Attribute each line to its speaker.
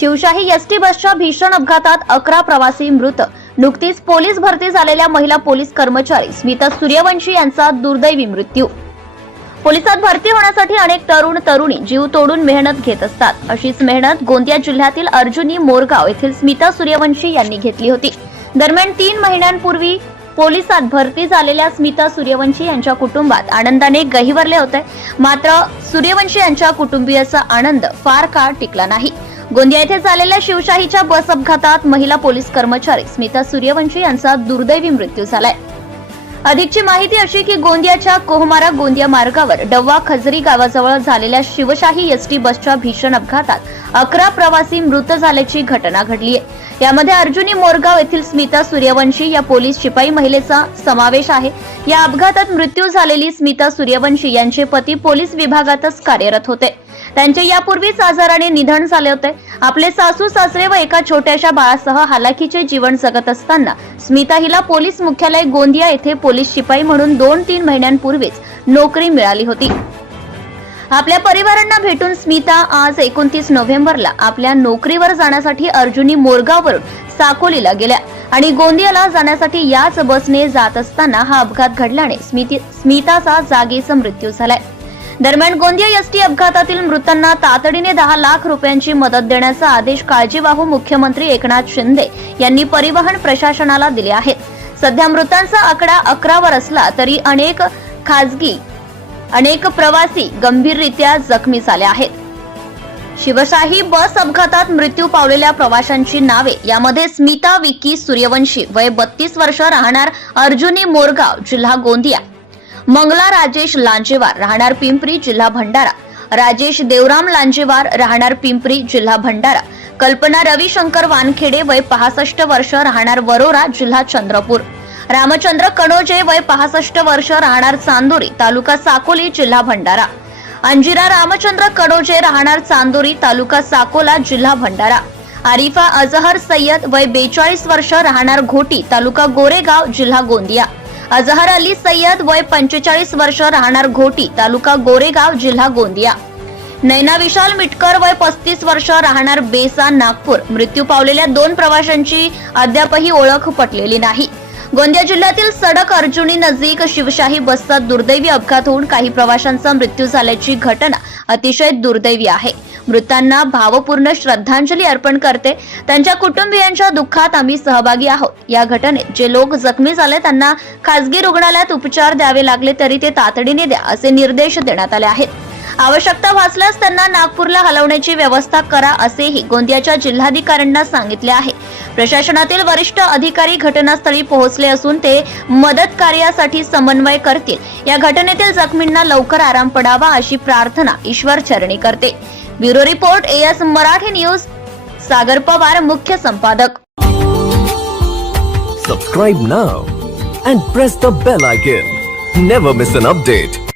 Speaker 1: Shivshahi ST बसच्या भीषण अपघातात अकरा प्रवासी मृत. नुकतीच पोलीस भरती झालेल्या महिला पोलीस कर्मचारी स्मिता सूर्यवंशी यांचा दुर्दैवी मृत्यू. पोलिसात भरती होण्यासाठी अनेक तरुण तरुणी जीव तोडून मेहनत घेत असतात. अशीच मेहनत गोंदिया जिल्ह्यातील अर्जुनी मोरगाव येथील स्मिता सूर्यवंशी यांनी घेतली होती. दरम्यान तीन महिन्यांपूर्वी पोलिसात भरती झालेल्या स्मिता सूर्यवंशी यांच्या कुटुंबात आनंदाने गहिवरले होते. मात्र सूर्यवंशी यांच्या कुटुंबियाचा आनंद फार काळ टिकला नाही. गोंदिया येथे झालेल्या शिवशाहीच्या बस अपघातात महिला पोलीस कर्मचारी स्मिता सूर्यवंशी यांचा दुर्दैवी मृत्यू झालाय. अधिकची माहिती अशी की गोंदियाच्या कोहमारा गोंदिया मार्गावर डव्वा खजरी गावाजवळ झालेल्या शिवशाही एसटी बसच्या भीषण अपघातात अकरा प्रवासी मृत झाल्याची घटना घडली आहे यामध्ये अर्जुनी मोरगाव येथील स्मिता सूर्यवंशी या पोलीस शिपाई महिलेचा समावेश आहे. या अपघातात मृत्यू झालेली स्मिता सूर्यवंशी यांचे पती पोलीस विभागातच कार्यरत होते. त्यांचे यापूर्वीच आजाराने निधन झाले होते. आपले सासू सासरे व एका छोट्याशा बाळासह हालाकीचे जीवन जगत असताना स्मिता हिला पोलीस मुख्यालय गोंदिया येथे पोलीस शिपाई म्हणून दोन तीन महिन्यांपूर्वीच नोकरी मिळाली होती. आपल्या परिवारांना भेटून स्मिता आज एकोणतीस नोव्हेंबरला आपल्या नोकरीवर जाण्यासाठी अर्जुनी मोरगाववरून साकोलीला गेल्या आणि गोंदियाला जाण्यासाठी याच बसने जात असताना हा अपघात घडल्याने स्मिताचा जागीच मृत्यू झालाय. दरम्यान गोंदिया एसटी अपघातातील मृतांना तातडीने दहा लाख रुपयांची मदत देण्याचा आदेश काळजीवाहू मुख्यमंत्री एकनाथ शिंदे यांनी परिवहन प्रशासनाला दिले आहेत. सध्या मृतांचा आकडा अकरावर असला तरी अनेक खासगी अनेक प्रवासी गंभीररित्या जखमी झाले आहेत. शिवशाही बस अपघातात मृत्यू पावलेल्या प्रवाशांची नावे यामध्ये स्मिता विकी सूर्यवंशी वय बत्तीस वर्ष राहणार अर्जुनी मोरगाव जिल्हा गोंदिया. मंगला राजेश लांजेवार राहणार पिंपरी जिल्हा भंडारा. राजेश देवराम लांजेवार राहणार पिंपरी जिल्हा भंडारा. कल्पना रविशंकर वानखेडे वय पासष्ट वर्ष राहणार वरोरा जिल्हा चंद्रपूर. रामचंद्र कणोजे वय पासष्ट वर्ष राहणार चांदोरी तालुका साकोली जिल्हा भंडारा. अंजिरा रामचंद्र कडोजे राहणार चांदोरी तालुका साकोला जिल्हा भंडारा. आरिफा अजहर सय्यद वय बेचाळीस वर्ष राहणार घोटी तालुका गोरेगाव जिल्हा गोंदिया. अजहर अली सय्यद वय पंचेचाळीस वर्ष राहणार घोटी तालुका गोरेगाव जिल्हा गोंदिया. नैना विशाल मिटकर वय पस्तीस वर्ष राहणार बेसा नागपूर. मृत्यू पावलेल्या दोन प्रवाशांची अद्यापही ओळख पटलेली नाही. गोंदिया जिल्ह्यातील सडक अर्जुनी नजीक शिवशाही बसचा दुर्दैवी अपघात होऊन काही प्रवाशांचा मृत्यू झाल्याची घटना अतिशय दुर्दैवी आहे. मृतांना भावपूर्ण श्रद्धांजली अर्पण करते. त्यांच्या कुटुंबियांच्या दुःखात आम्ही सहभागी आहोत. या घटनेत जे लोक जखमी झाले त्यांना खासगी रुग्णालयात उपचार द्यावे लागले तरी ते तातडीने द्या असे निर्देश देण्यात आले आहेत. आवश्यकता भासल्यास त्यांना नागपूरला हलवण्याची व्यवस्था करा असेही गोंदियाच्या जिल्हाधिकाऱ्यांना सांगितले आहे. प्रशासनातील वरिष्ठ अधिकारी घटनास्थळी पोहोचले असून ते मदत कार्यासाठी समन्वय करतील. या घटनेतील जखमींना लवकर आराम पडावा अशी प्रार्थना ईश्वर चरणी करते. Bureau report AS Marathi news Sagar Pawar मुख्य संपादक.
Speaker 2: Subscribe now and press the bell icon never miss an update